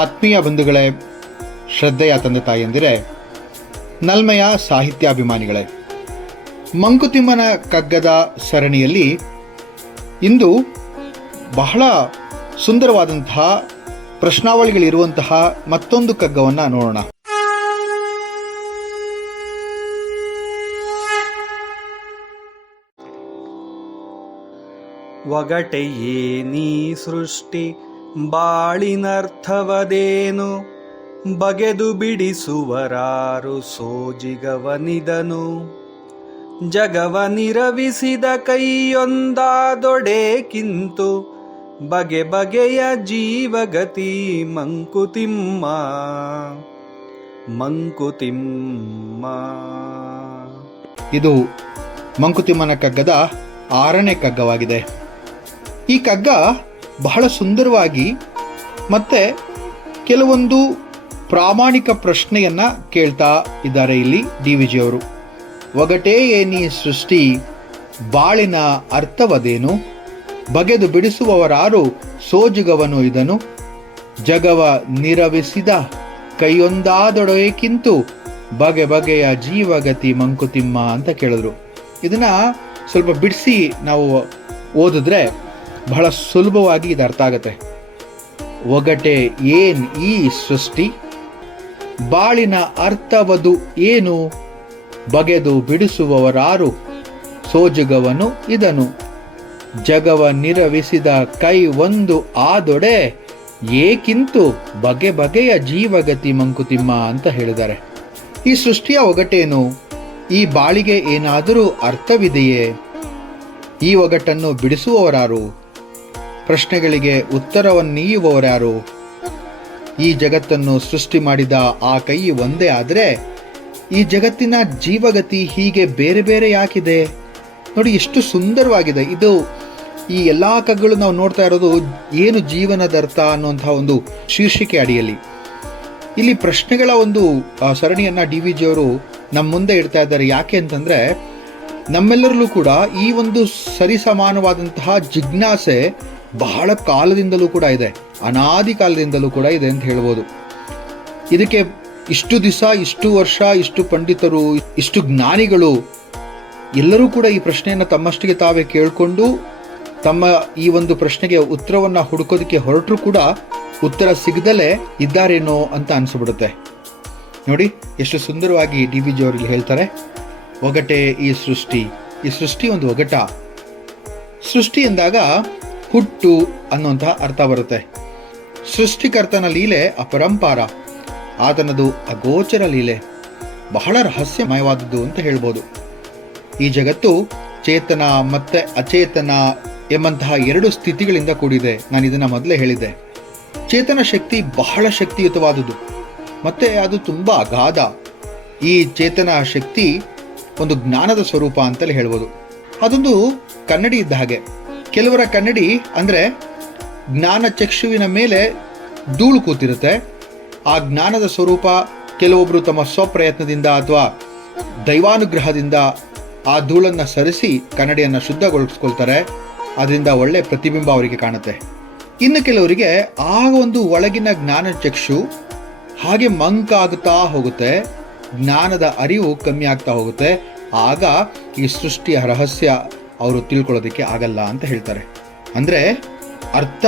ಆತ್ಮೀಯ ಬಂಧುಗಳೇ, ಶ್ರದ್ಧೆಯ ತಂದೆ ತಾಯಿಯಂದಿರೆ, ನಲ್ಮೆಯ ಸಾಹಿತ್ಯಾಭಿಮಾನಿಗಳೇ, ಮಂಕುತಿಮ್ಮನ ಕಗ್ಗದ ಸರಣಿಯಲ್ಲಿ ಇಂದು ಬಹಳ ಸುಂದರವಾದಂತಹ ಪ್ರಶ್ನಾವಳಿಗಳಿರುವಂತಹ ಮತ್ತೊಂದು ಕಗ್ಗವನ್ನು ನೋಡೋಣ. ಒಗಟೆಯೇ ನೀ ಸೃಷ್ಟಿ ಬಾಳಿನರ್ಥವದೇನು, ಬಗೆದು ಬಿಡಿಸುವರಾರು ಸೋಜಿಗವನಿದನು. ಜಗವನಿರವಿಸಿದ ಕೈಯೊಂದಾದೊಡೆಕಿಂತು, ಬಗೆ ಬಗೆಯ ಜೀವಗತಿ ಮಂಕುತಿಮ್ಮ ಮಂಕುತಿಮ್ಮ. ಇದು ಮಂಕುತಿಮ್ಮನ ಕಗ್ಗದ 6ನೇ ಕಗ್ಗವಾಗಿದೆ. ಈ ಕಗ್ಗ ಬಹಳ ಸುಂದರವಾಗಿ ಮತ್ತೆ ಕೆಲವೊಂದು ಪ್ರಾಮಾಣಿಕ ಪ್ರಶ್ನೆಯನ್ನ ಕೇಳ್ತಾ ಇದ್ದಾರೆ ಇಲ್ಲಿ ಡಿ.ವಿ.ಜಿ. ಅವರು. ಒಗಟೇ ಏನಿ ಸೃಷ್ಟಿ ಬಾಳಿನ ಅರ್ಥವದೇನು, ಬಗೆದು ಬಿಡಿಸುವವರಾರು ಸೋಜಿಗವನು ಇದನು. ಜಗವ ನಿರವಿಸಿದ ಕೈಯೊಂದಾದೊಡೆಕಿಂತು, ಬಗೆ ಬಗೆಯ ಜೀವಗತಿ ಮಂಕುತಿಮ್ಮ ಅಂತ ಕೇಳಿದ್ರು. ಇದನ್ನ ಸ್ವಲ್ಪ ಬಿಡಿಸಿ ನಾವು ಓದಿದ್ರೆ ಬಹಳ ಸುಲಭವಾಗಿ ಇದು ಅರ್ಥ ಆಗತ್ತೆ. ಒಗಟೆ ಏನ್ ಈ ಸೃಷ್ಟಿ, ಬಾಳಿನ ಅರ್ಥವದು ಏನು, ಬಗೆದು ಬಿಡಿಸುವವರಾರು ಸೋಜುಗವನು ಇದನು. ಜಗವ ನಿರವಿಸಿದ ಕೈ ಒಂದು ಆದೊಡೆ ಏಕಿಂತು, ಬಗೆ ಬಗೆಯ ಜೀವಗತಿ ಮಂಕುತಿಮ್ಮ ಅಂತ ಹೇಳಿದ್ದಾರೆ. ಈ ಸೃಷ್ಟಿಯ ಒಗಟೇನು, ಈ ಬಾಳಿಗೆ ಏನಾದರೂ ಅರ್ಥವಿದೆಯೇ, ಈ ಒಗಟನ್ನು ಬಿಡಿಸುವವರಾರು, ಪ್ರಶ್ನೆಗಳಿಗೆ ಉತ್ತರವನ್ನೀಯುವವರಾರು, ಈ ಜಗತ್ತನ್ನು ಸೃಷ್ಟಿ ಮಾಡಿದ ಆ ಕೈ ಒಂದೇ ಆದರೆ ಈ ಜಗತ್ತಿನ ಜೀವಗತಿ ಹೀಗೆ ಬೇರೆ ಬೇರೆ ಯಾಕಿದೆ? ನೋಡಿ ಎಷ್ಟು ಸುಂದರವಾಗಿದೆ ಇದು. ಈ ಎಲ್ಲ ಕಗ್ಗಳು ನಾವು ನೋಡ್ತಾ ಇರೋದು ಏನು ಜೀವನದ ಅರ್ಥ ಅನ್ನುವಂತಹ ಒಂದು ಶೀರ್ಷಿಕೆ ಅಡಿಯಲ್ಲಿ. ಇಲ್ಲಿ ಪ್ರಶ್ನೆಗಳ ಒಂದು ಸರಣಿಯನ್ನ ಡಿ.ವಿ.ಜಿ. ಅವರು ನಮ್ಮ ಮುಂದೆ ಇಡ್ತಾ ಇದ್ದಾರೆ. ಯಾಕೆ ಅಂತಂದ್ರೆ ನಮ್ಮೆಲ್ಲರಲ್ಲೂ ಕೂಡ ಈ ಒಂದು ಸರಿಸಮಾನವಾದಂತಹ ಜಿಜ್ಞಾಸೆ ಬಹಳ ಕಾಲದಿಂದಲೂ ಕೂಡ ಇದೆ, ಅನಾದಿ ಕಾಲದಿಂದಲೂ ಕೂಡ ಇದೆ ಅಂತ ಹೇಳ್ಬೋದು. ಇದಕ್ಕೆ ಇಷ್ಟು ದಿವಸ, ಇಷ್ಟು ವರ್ಷ, ಇಷ್ಟು ಪಂಡಿತರು, ಇಷ್ಟು ಜ್ಞಾನಿಗಳು ಎಲ್ಲರೂ ಕೂಡ ಈ ಪ್ರಶ್ನೆಯನ್ನು ತಮ್ಮಷ್ಟಿಗೆ ತಾವೇ ಕೇಳಿಕೊಂಡು ತಮ್ಮ ಈ ಒಂದು ಪ್ರಶ್ನೆಗೆ ಉತ್ತರವನ್ನ ಹುಡುಕೋದಕ್ಕೆ ಹೊರಟರು ಕೂಡ ಉತ್ತರ ಸಿಗದಲೇ ಇದ್ದಾರೇನೋ ಅಂತ ಅನಿಸ್ಬಿಡುತ್ತೆ. ನೋಡಿ ಎಷ್ಟು ಸುಂದರವಾಗಿ ಡಿ.ವಿ.ಜಿ. ಅವರು ಇಲ್ಲಿ ಹೇಳ್ತಾರೆ. ಒಗಟೆ ಈ ಸೃಷ್ಟಿ, ಈ ಸೃಷ್ಟಿ ಒಂದು ಒಗಟ. ಸೃಷ್ಟಿ ಎಂದಾಗ ಹುಟ್ಟು ಅನ್ನುವಂತಹ ಅರ್ಥ ಬರುತ್ತೆ. ಸೃಷ್ಟಿಕರ್ತನ ಲೀಲೆ ಅಪರಂಪಾರ, ಆತನದು ಅಗೋಚರ ಲೀಲೆ, ಬಹಳ ರಹಸ್ಯಮಯವಾದದ್ದು ಅಂತ ಹೇಳ್ಬೋದು. ಈ ಜಗತ್ತು ಚೇತನ ಮತ್ತೆ ಅಚೇತನ ಎಂಬಂತಹ 2 ಸ್ಥಿತಿಗಳಿಂದ ಕೂಡಿದೆ. ನಾನು ಇದನ್ನ ಮೊದಲೇ ಹೇಳಿದ್ದೆ. ಚೇತನ ಶಕ್ತಿ ಬಹಳ ಶಕ್ತಿಯುತವಾದುದು ಮತ್ತೆ ಅದು ತುಂಬಾ ಅಗಾಧ. ಈ ಚೇತನ ಶಕ್ತಿ ಒಂದು ಜ್ಞಾನದ ಸ್ವರೂಪ ಅಂತಲೇ ಹೇಳ್ಬೋದು. ಅದೊಂದು ಕನ್ನಡಿ ಇದ್ದ ಹಾಗೆ. ಕೆಲವರ ಕನ್ನಡಿ ಅಂದರೆ ಜ್ಞಾನ ಚಕ್ಷುವಿನ ಮೇಲೆ ಧೂಳು ಕೂತಿರುತ್ತೆ. ಆ ಜ್ಞಾನದ ಸ್ವರೂಪ ಕೆಲವೊಬ್ಬರು ತಮ್ಮ ಸ್ವಪ್ರಯತ್ನದಿಂದ ಅಥವಾ ದೈವಾನುಗ್ರಹದಿಂದ ಆ ಧೂಳನ್ನು ಸರಿಸಿ ಕನ್ನಡಿಯನ್ನು ಶುದ್ಧಗೊಳಿಸ್ಕೊಳ್ತಾರೆ. ಅದರಿಂದ ಒಳ್ಳೆ ಪ್ರತಿಬಿಂಬ ಅವರಿಗೆ ಕಾಣುತ್ತೆ. ಇನ್ನು ಕೆಲವರಿಗೆ ಆ ಒಂದು ಒಳಗಿನ ಜ್ಞಾನ ಚಕ್ಷು ಹಾಗೆ ಮಂಕಾಗ್ತಾ ಹೋಗುತ್ತೆ, ಜ್ಞಾನದ ಅರಿವು ಕಮ್ಮಿ ಆಗ್ತಾ ಹೋಗುತ್ತೆ. ಆಗ ಈ ಸೃಷ್ಟಿಯ ರಹಸ್ಯ ಅವರು ತಿಳ್ಕೊಳ್ಳೋದಕ್ಕೆ ಆಗಲ್ಲ ಅಂತ ಹೇಳ್ತಾರೆ. ಅಂದರೆ ಅರ್ಥ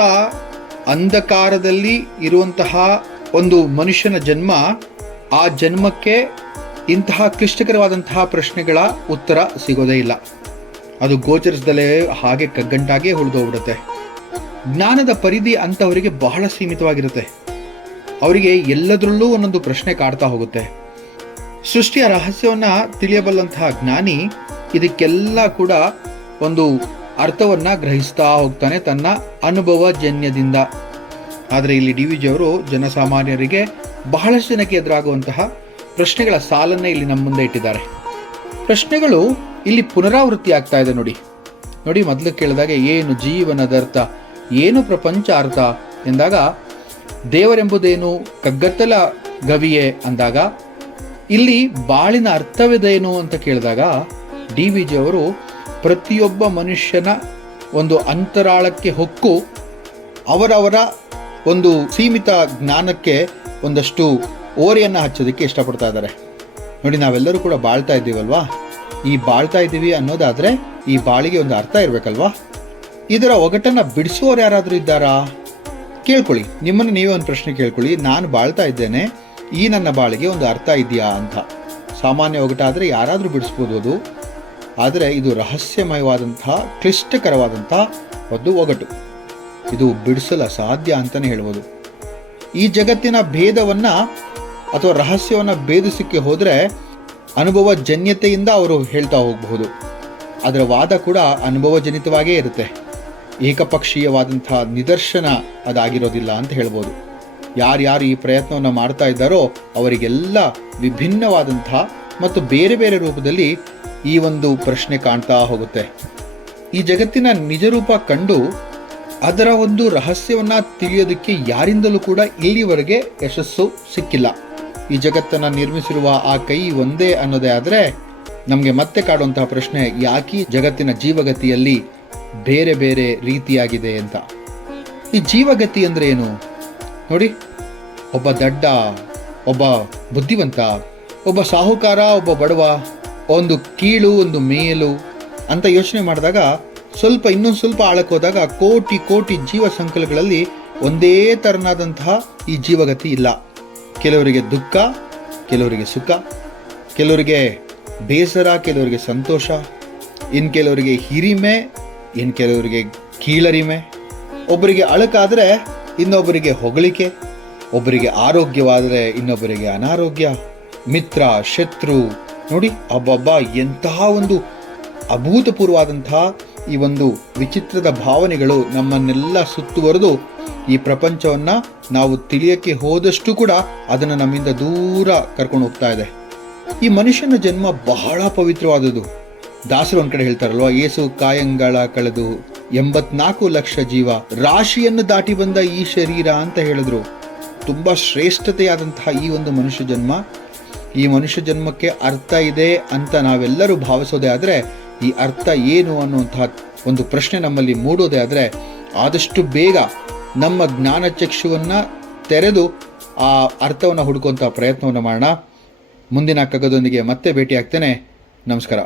ಅಂಧಕಾರದಲ್ಲಿ ಇರುವಂತಹ ಒಂದು ಮನುಷ್ಯನ ಜನ್ಮ, ಆ ಜನ್ಮಕ್ಕೆ ಇಂತಹ ಕ್ಲಿಷ್ಟಕರವಾದಂತಹ ಪ್ರಶ್ನೆಗಳ ಉತ್ತರ ಸಿಗೋದೇ ಇಲ್ಲ. ಅದು ಗೋಚರಿಸದಲೇ ಹಾಗೆ ಕಗ್ಗಂಟಾಗೆ ಉಳಿದೋಗ್ಬಿಡುತ್ತೆ. ಜ್ಞಾನದ ಪರಿಧಿ ಅಂತವರಿಗೆ ಬಹಳ ಸೀಮಿತವಾಗಿರುತ್ತೆ. ಅವರಿಗೆ ಎಲ್ಲದರಲ್ಲೂ ಒಂದೊಂದು ಪ್ರಶ್ನೆ ಕಾಡ್ತಾ ಹೋಗುತ್ತೆ. ಸೃಷ್ಟಿಯ ರಹಸ್ಯವನ್ನ ತಿಳಿಯಬಲ್ಲಂತಹ ಜ್ಞಾನಿ ಇದಕ್ಕೆಲ್ಲ ಕೂಡ ಒಂದು ಅರ್ಥವನ್ನ ಗ್ರಹಿಸ್ತಾ ಹೋಗ್ತಾನೆ ತನ್ನ ಅನುಭವಜನ್ಯದಿಂದ. ಆದರೆ ಇಲ್ಲಿ ಡಿ.ವಿ.ಜಿ. ಅವರು ಜನಸಾಮಾನ್ಯರಿಗೆ ಬಹಳಷ್ಟು ಜನಕ್ಕೆ ಎದುರಾಗುವಂತಹ ಪ್ರಶ್ನೆಗಳ ಸಾಲನ್ನೇ ಇಲ್ಲಿ ನಮ್ಮ ಮುಂದೆ ಇಟ್ಟಿದ್ದಾರೆ. ಪ್ರಶ್ನೆಗಳು ಇಲ್ಲಿ ಪುನರಾವೃತ್ತಿ ಆಗ್ತಾ ಇದೆ. ನೋಡಿ ಮೊದಲು ಕೇಳಿದಾಗ ಏನು ಜೀವನದರ್ಥ, ಏನು ಪ್ರಪಂಚ ಅರ್ಥ ಎಂದಾಗ, ದೇವರೆಂಬುದೇನು, ಕಗ್ಗತ್ತಲ ಗವಿಯೇ ಅಂದಾಗ, ಇಲ್ಲಿ ಬಾಳಿನ ಅರ್ಥವಿದೇನು ಅಂತ ಕೇಳಿದಾಗ ಡಿ.ವಿ.ಜಿ. ಅವರು ಪ್ರತಿಯೊಬ್ಬ ಮನುಷ್ಯನ ಒಂದು ಅಂತರಾಳಕ್ಕೆ ಹೊಕ್ಕು ಅವರವರ ಒಂದು ಸೀಮಿತ ಜ್ಞಾನಕ್ಕೆ ಒಂದಷ್ಟು ಓರೆಯನ್ನು ಹಚ್ಚೋದಕ್ಕೆ ಇಷ್ಟಪಡ್ತಾ ಇದ್ದಾರೆ. ನೋಡಿ, ನಾವೆಲ್ಲರೂ ಕೂಡ ಬಾಳ್ತಾ ಇದ್ದೀವಲ್ವಾ? ಈ ಬಾಳ್ತಾ ಇದ್ದೀವಿ ಅನ್ನೋದಾದರೆ ಈ ಬಾಳಿಗೆ ಒಂದು ಅರ್ಥ ಇರಬೇಕಲ್ವಾ? ಇದರ ಒಗಟನ್ನು ಬಿಡಿಸುವವರು ಯಾರಾದರೂ ಇದ್ದಾರಾ? ಕೇಳ್ಕೊಳ್ಳಿ, ನಿಮ್ಮನ್ನು ನೀವೇ ಒಂದು ಪ್ರಶ್ನೆ ಕೇಳ್ಕೊಳ್ಳಿ. ನಾನು ಬಾಳ್ತಾ ಇದ್ದೇನೆ, ಈ ನನ್ನ ಬಾಳಿಗೆ ಒಂದು ಅರ್ಥ ಇದೆಯಾ ಅಂತ. ಸಾಮಾನ್ಯ ಒಗಟಾದರೆ ಯಾರಾದರೂ ಬಿಡಿಸ್ಬೋದು ಅದು, ಆದರೆ ಇದು ರಹಸ್ಯಮಯವಾದಂಥ ಕ್ಲಿಷ್ಟಕರವಾದಂಥ ಒಂದು ಒಗಟು. ಇದು ಬಿಡಿಸಲು ಅಸಾಧ್ಯ ಅಂತಲೇ ಹೇಳ್ಬೋದು. ಈ ಜಗತ್ತಿನ ಭೇದವನ್ನು ಅಥವಾ ರಹಸ್ಯವನ್ನು ಭೇದಿಸಕ್ಕೆ ಹೋದರೆ ಅನುಭವಜನ್ಯತೆಯಿಂದ ಅವರು ಹೇಳ್ತಾ ಹೋಗಬಹುದು. ಅದರ ವಾದ ಕೂಡ ಅನುಭವಜನಿತವಾಗೇ ಇರುತ್ತೆ. ಏಕಪಕ್ಷೀಯವಾದಂಥ ನಿದರ್ಶನ ಅದಾಗಿರೋದಿಲ್ಲ ಅಂತ ಹೇಳ್ಬೋದು. ಯಾರ್ಯಾರು ಈ ಪ್ರಯತ್ನವನ್ನು ಮಾಡ್ತಾ ಇದ್ದಾರೋ ಅವರಿಗೆಲ್ಲ ವಿಭಿನ್ನವಾದಂಥ ಮತ್ತು ಬೇರೆ ಬೇರೆ ರೂಪದಲ್ಲಿ ಈ ಒಂದು ಪ್ರಶ್ನೆ ಕಾಣ್ತಾ ಹೋಗುತ್ತೆ. ಈ ಜಗತ್ತಿನ ನಿಜರೂಪ ಕಂಡು ಅದರ ಒಂದು ರಹಸ್ಯವನ್ನು ತಿಳಿಯೋದಕ್ಕೆ ಯಾರಿಂದಲೂ ಕೂಡ ಇಲ್ಲಿವರೆಗೆ ಯಶಸ್ಸು ಸಿಕ್ಕಿಲ್ಲ. ಈ ಜಗತ್ತನ್ನು ನಿರ್ಮಿಸಿರುವ ಆ ಕೈ ಒಂದೇ ಅನ್ನೋದೇ ಆದರೆ ನಮಗೆ ಮತ್ತೆ ಕಾಡುವಂತಹ ಪ್ರಶ್ನೆ, ಯಾಕೆ ಜಗತ್ತಿನ ಜೀವಗತಿಯಲ್ಲಿ ಬೇರೆ ಬೇರೆ ರೀತಿಯಾಗಿದೆ ಅಂತ. ಈ ಜೀವಗತಿ ಅಂದರೆ ಏನು ನೋಡಿ? ಒಬ್ಬ ದಡ್ಡ, ಒಬ್ಬ ಬುದ್ಧಿವಂತ, ಒಬ್ಬ ಸಾಹುಕಾರ, ಒಬ್ಬ ಬಡವ, ಒಂದು ಕೀಳು ಒಂದು ಮೇಲು ಅಂತ ಯೋಚನೆ ಮಾಡಿದಾಗ ಇನ್ನೊಂದು ಸ್ವಲ್ಪ ಆಳಕ್ಕೆ ಹೋದಾಗ ಕೋಟಿ ಕೋಟಿ ಜೀವ ಸಂಕಲಗಳಲ್ಲಿ ಒಂದೇ ತೆರನಾದಂತಹ ಈ ಜೀವಗತಿ ಇಲ್ಲ. ಕೆಲವರಿಗೆ ದುಃಖ, ಕೆಲವರಿಗೆ ಸುಖ, ಕೆಲವರಿಗೆ ಬೇಸರ, ಕೆಲವರಿಗೆ ಸಂತೋಷ, ಇನ್ನು ಕೆಲವರಿಗೆ ಹಿರಿಮೆ, ಇನ್ನು ಕೆಲವರಿಗೆ ಕೀಳರಿಮೆ. ಒಬ್ಬರಿಗೆ ಅಳಕಾದರೆ ಇನ್ನೊಬ್ಬರಿಗೆ ಹೊಗಳಿಕೆ, ಒಬ್ಬರಿಗೆ ಆರೋಗ್ಯವಾದರೆ ಇನ್ನೊಬ್ಬರಿಗೆ ಅನಾರೋಗ್ಯ, ಮಿತ್ರ ಶತ್ರು. ನೋಡಿ, ಅಬ್ಬಬ್ಬ, ಎಂತಹ ಒಂದು ಅಭೂತಪೂರ್ವವಾದಂತಹ ಈ ಒಂದು ವಿಚಿತ್ರದ ಭಾವನೆಗಳು ನಮ್ಮನ್ನೆಲ್ಲ ಸುತ್ತುವರೆದು ಈ ಪ್ರಪಂಚವನ್ನು ನಾವು ತಿಳಿಯಕ್ಕೆ ಹೋದಷ್ಟು ಕೂಡ ಅದನ್ನು ನಮ್ಮಿಂದ ದೂರ ಕರ್ಕೊಂಡು ಹೋಗ್ತಾ ಇದೆ. ಈ ಮನುಷ್ಯನ ಜನ್ಮ ಬಹಳ ಪವಿತ್ರವಾದದ್ದು. ದಾಸರು ಒಂದ್ ಕಡೆ ಹೇಳ್ತಾರಲ್ವ, ಏಸು ಕಾಯಂಗಳ ಕಳೆದು 84 ಲಕ್ಷ ಜೀವ ರಾಶಿಯನ್ನು ದಾಟಿ ಬಂದ ಈ ಶರೀರ ಅಂತ ಹೇಳಿದ್ರು. ತುಂಬ ಶ್ರೇಷ್ಠತೆಯಾದಂತಹ ಈ ಒಂದು ಮನುಷ್ಯ ಜನ್ಮ, ಈ ಮನುಷ್ಯ ಜನ್ಮಕ್ಕೆ ಅರ್ಥ ಇದೆ ಅಂತ ನಾವೆಲ್ಲರೂ ಭಾವಿಸೋದೇ ಆದರೆ, ಈ ಅರ್ಥ ಏನು ಅನ್ನುವಂತಹ ಒಂದು ಪ್ರಶ್ನೆ ನಮ್ಮಲ್ಲಿ ಮೂಡೋದೇ ಆದರೆ ಆದಷ್ಟು ಬೇಗ ನಮ್ಮ ಜ್ಞಾನಚಕ್ಷುವನ್ನು ತೆರೆದು ಆ ಅರ್ಥವನ್ನು ಹುಡುಕುವಂಥ ಪ್ರಯತ್ನವನ್ನು ಮಾಡೋಣ. ಮುಂದಿನ ಕಗ್ಗದೊಂದಿಗೆ ಮತ್ತೆ ಭೇಟಿ ಆಗ್ತೇನೆ. ನಮಸ್ಕಾರ.